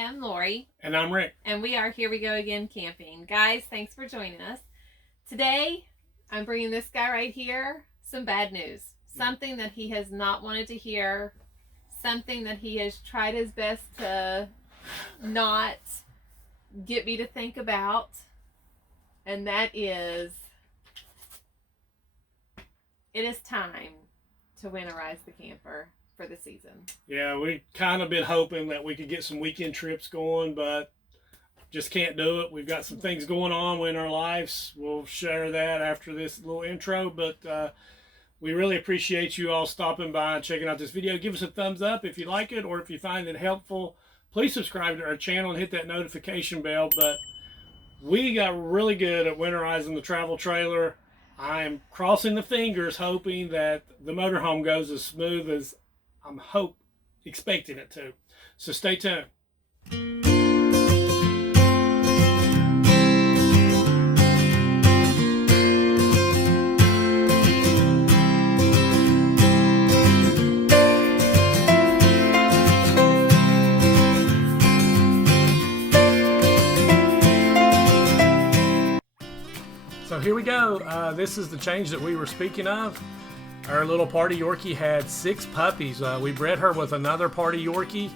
Hi, I'm Lori. And I'm Rick. And we are Here We Go Again Camping. Guys, thanks for joining us. Today, I'm bringing this guy right here some bad news. Something that he has not wanted to hear. Something that he has tried his best to not get me to think about. And that is, it is time to winterize the camper for the season. Yeah, we kind of been hoping that we could get some weekend trips going, but just can't do it. We've got some things going on in our lives. We'll share that after this little intro, but we really appreciate you all stopping by and checking out this video. Give us a thumbs up if you like it, or if you find it helpful. Please subscribe to our channel and hit that notification bell. But we got really good at winterizing the travel trailer. I'm crossing the fingers, hoping that the motorhome goes as smooth as I'm expecting it to. So stay tuned. So here we go. This is the change that we were speaking of. Our little party Yorkie had 6 puppies. We bred her with another party Yorkie.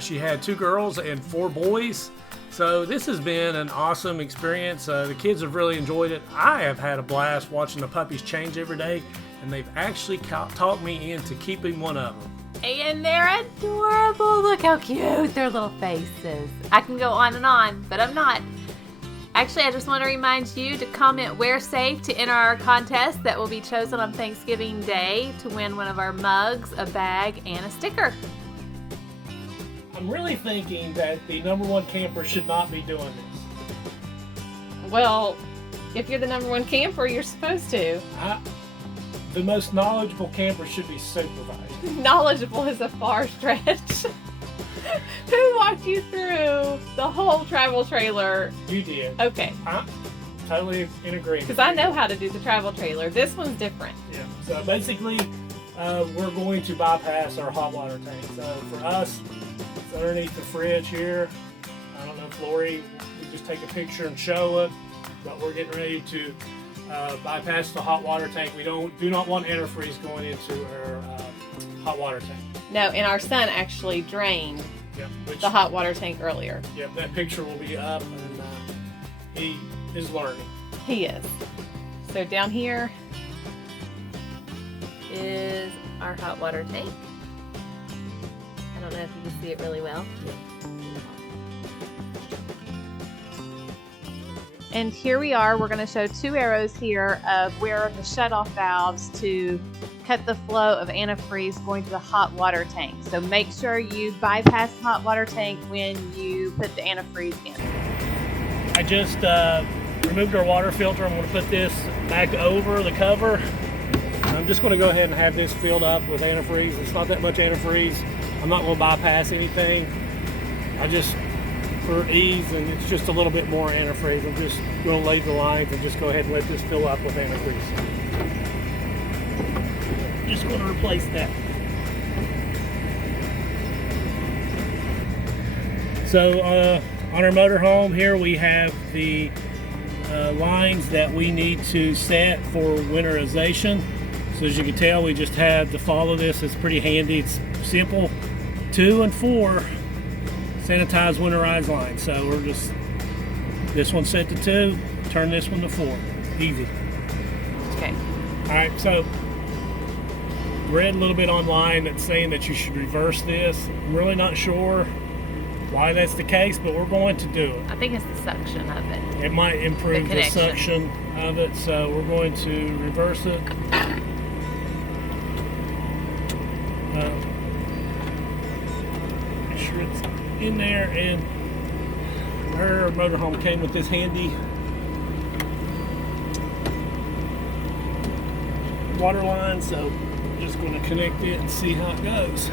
She had 2 girls and 4 boys. So this has been an awesome experience. The kids have really enjoyed it. I have had a blast watching the puppies change every day, and they've actually talked me into keeping one of them. And they're adorable. Look how cute their little faces. I can go on, but I'm not. Actually, I just want to remind you to comment "Wear Safe" to enter our contest that will be chosen on Thanksgiving Day to win one of our mugs, a bag, and a sticker. I'm really thinking that the #1 camper should not be doing this. Well, if you're the #1 camper, you're supposed to. The most knowledgeable camper should be supervised. Knowledgeable is a far stretch. Who walked you through the whole travel trailer? You did. Okay. I'm totally in agreement. Because I know how to do the travel trailer. This one's different. Yeah. So basically, we're going to bypass our hot water tank. So for us, it's underneath the fridge here. I don't know if Lori would just take a picture and show it, but we're getting ready to bypass the hot water tank. We do not want antifreeze going into our hot water tank. No, and our son actually drained the hot water tank earlier. Yep, that picture will be up, and he is learning. He is. So down here is our hot water tank. I don't know if you can see it really well. Yep. And here we are. We're going to show 2 arrows here of where are the shutoff valves to cut the flow of antifreeze going to the hot water tank. So make sure you bypass the hot water tank when you put the antifreeze in. I just removed our water filter. I'm going to put this back over the cover. I'm just going to go ahead and have this filled up with antifreeze. It's not that much antifreeze. I'm not going to bypass anything. For ease, and it's just a little bit more antifreeze. I'm just going to lay the lines and just go ahead and let this fill up with antifreeze. Just going to replace that. So on our motorhome here, we have the lines that we need to set for winterization. So as you can tell, we just had to follow this. It's pretty handy. It's simple. 2 and 4 sanitized winterized line. So we're just, this one's set to 2, turn this one to 4. Easy. Okay. Alright, so read a little bit online that's saying that you should reverse this. I'm really not sure why that's the case, but we're going to do it. I think it's the suction of it. It might improve the suction of it, so we're going to reverse it. Make sure it's in there, and her motorhome came with this handy water line, so I'm just going to connect it and see how it goes.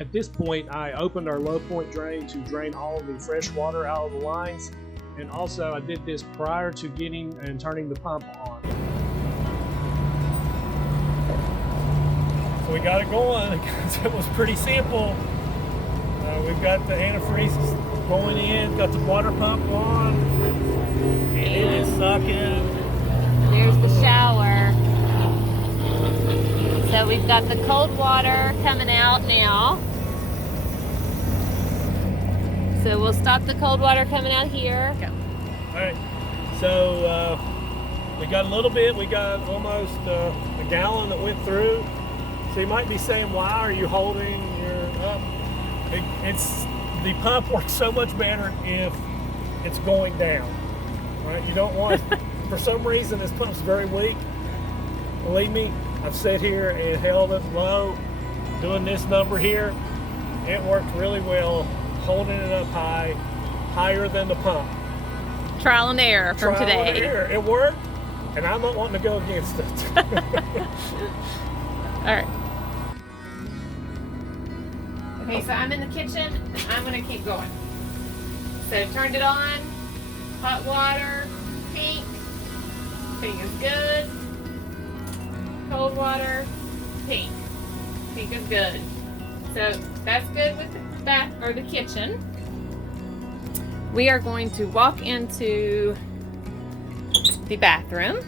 At this point, I opened our low point drain to drain all of the fresh water out of the lines, and also I did this prior to getting and turning the pump on. So we got it going because it was pretty simple. We've got the antifreeze going in, got the water pump on, and it is sucking. There's the shower. So we've got the cold water coming out now. So we'll stop the cold water coming out here. Go. All right. So we got a little bit. We got almost a gallon that went through. So you might be saying, why are you holding your up? It's the pump works so much better if it's going down. Right? You don't want, for some reason, this pump's very weak. Believe me, I've sat here and held it low, doing this number here. It worked really well, holding it up high, higher than the pump. Trial and error from Trial today. And error. It worked, and I'm not wanting to go against it. All right. Okay, so I'm in the kitchen, and I'm gonna keep going. So turned it on, hot water, pink. Pink is good. Cold water, pink. Pink is good. So that's good with the bath or the kitchen. We are going to walk into the bathroom.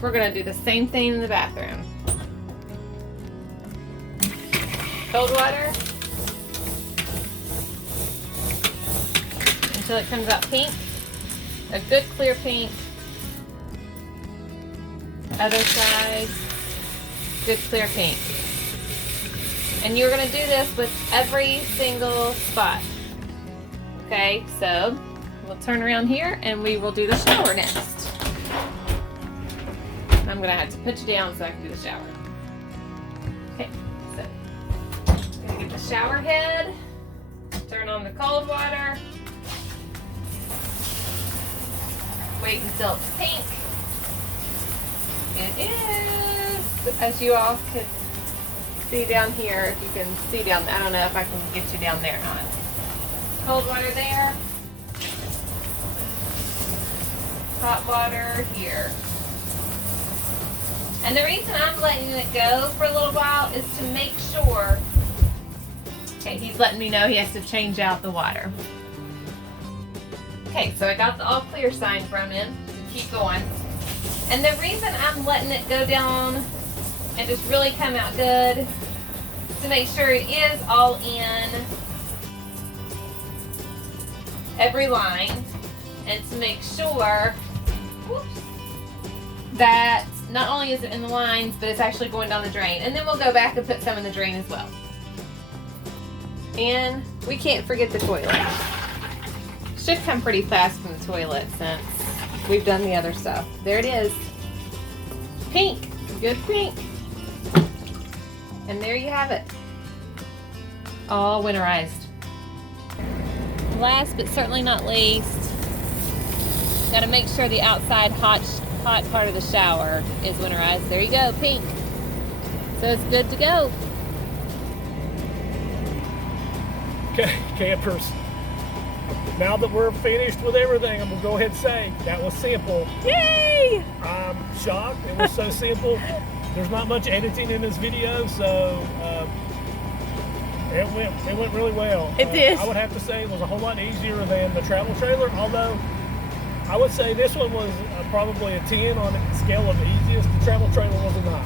We're gonna do the same thing in the bathroom. Cold water until it comes out pink, a good clear pink. Other side, good clear pink. And you're gonna do this with every single spot. Okay, so we'll turn around here and we will do the shower next. I'm gonna have to put you down so I can do the shower. Okay, so I'm gonna get the shower head, turn on the cold water, wait until it's pink. It is, as you all can see down here, if you can see down, I don't know if I can get you down there or not. Cold water there. Hot water here. And the reason I'm letting it go for a little while is to make sure, okay, he's letting me know he has to change out the water. Okay, so I got the all clear sign from him. Keep going. And the reason I'm letting it go down and just really come out good is to make sure it is all in every line, and to make sure, whoops, that not only is it in the lines, but it's actually going down the drain. And then we'll go back and put some in the drain as well. And we can't forget the toilet. Should come pretty fast from the toilet since we've done the other stuff. There it is. Pink. Good pink. And there you have it. All winterized. Last but certainly not least, got to make sure the outside hot part of the shower is winterized. There you go, pink. So it's good to go. Okay, campers. Now that we're finished with everything, I'm gonna go ahead and say that was simple. Yay! I'm shocked. It was so simple. There's not much editing in this video, so it went really well. It did. I would have to say it was a whole lot easier than the travel trailer, although I would say this one was probably a 10 on the scale of the easiest. The travel trailer was a 9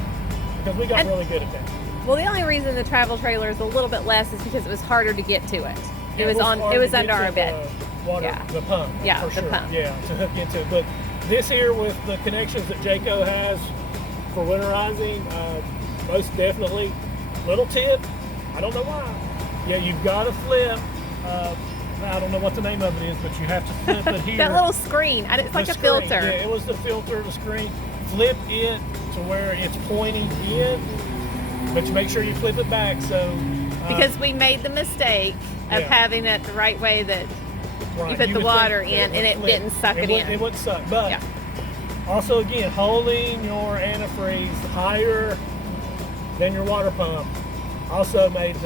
because we got really good at that. Well, the only reason the travel trailer is a little bit less is because it was harder to get to it. It was under our bed. The pump. Yeah, for the sure. pump. Yeah, to hook into it. But this here with the connections that Jayco has for winterizing, most definitely. Little tip, I don't know why. Yeah, you've got to flip. I don't know what the name of it is, but you have to flip it here. That little screen. It's like a filter. Yeah, it was the filter, the screen. Flip it to where it's pointing in, but you make sure you flip it back. So because we made the mistake of having it the right way that you put the water in, and it didn't suck it in. It wouldn't suck, but also again, holding your antifreeze higher than your water pump also made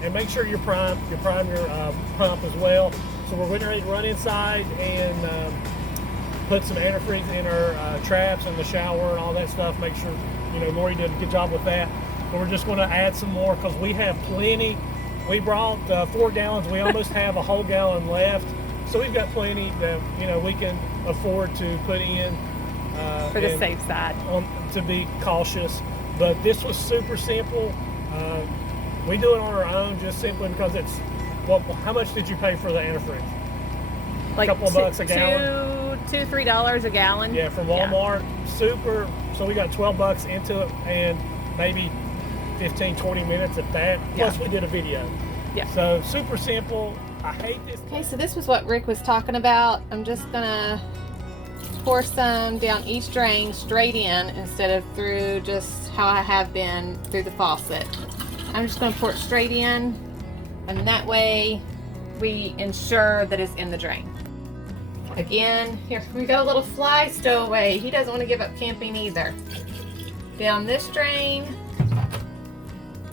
and make sure you prime your pump as well. So we're getting ready to run inside and put some antifreeze in our traps and the shower and all that stuff. Make sure, you know, Lori did a good job with that. But we're just going to add some more because we have plenty. We brought 4 gallons. We almost have a whole gallon left. So we've got plenty that, you know, we can afford to put in. For the safe side. To be cautious. But this was super simple. We do it on our own just simply because it's, well, how much did you pay for the antifreeze? Like a couple of bucks a gallon? $2-3 a gallon. Yeah, from Walmart. Yeah. Super. So we got 12 bucks into it and maybe 15-20 minutes at that. Plus we did a video. Yeah. So super simple. I hate this. Okay, so this was what Rick was talking about. I'm just gonna pour some down each drain straight in instead of through just how I have been through the faucet. I'm just gonna pour it straight in, and that way we ensure that it's in the drain. Again, here we got a little fly stowaway. He doesn't want to give up camping either. Down this drain,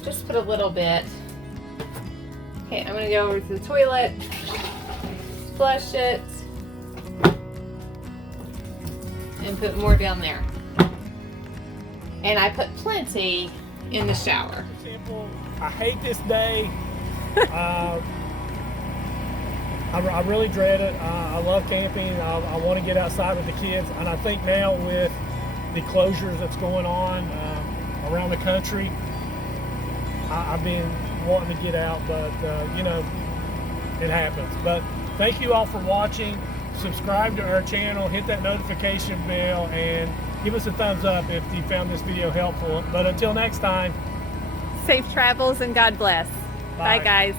just put a little bit. Okay, I'm gonna go over to the toilet, flush it, and put more down there. And I put plenty in the shower. Simple. I hate this day. I really dread it. I love camping. I want to get outside with the kids. And I think now with the closures that's going on around the country, I've been wanting to get out, but you know, it happens. But thank you all for watching. Subscribe to our channel, hit that notification bell, and give us a thumbs up if you found this video helpful. But until next time, safe travels and God bless. Bye. Bye guys.